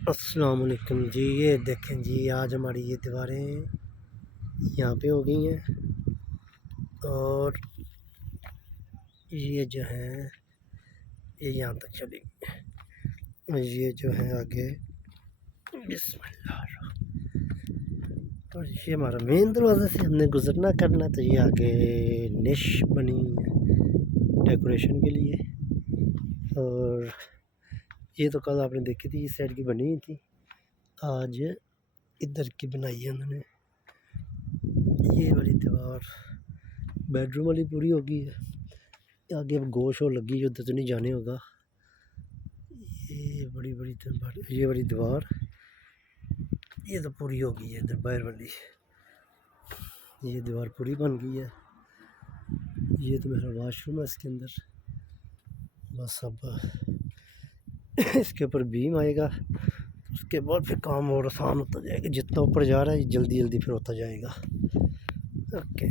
अस्सलाम वालेकुम जी। ये देखें जी, आज हमारी ये दीवारें यहाँ पे हो गई हैं और ये जो है ये यहाँ तक चली गई। ये जो है आगे बिस्मिल्लाह। और ये हमारा मेन दरवाज़े से हमने गुजरना करना, तो ये आगे निश बनी हुई है डेकोरेशन के लिए। और ये तो कल आपने देखी थी, इस साइड की बनी हुई थी, आज इधर की बनाई है उन्होंने। ये वाली दीवार बेडरूम वाली पूरी होगी है। आगे अब गोश और लगी, उधर तो नहीं जाने होगा। ये बड़ी बड़ी ये वाली दीवार ये तो पूरी हो गई है। इधर बाहर वाली ये दीवार पूरी बन गई है। ये तो मेरा वाशरूम है इसके अंदर। बस अब इसके ऊपर बीम आएगा, उसके बाद फिर काम और आसान होता जाएगा। जितना ऊपर जा रहा है जल्दी जल्दी फिर होता जाएगा। ओके।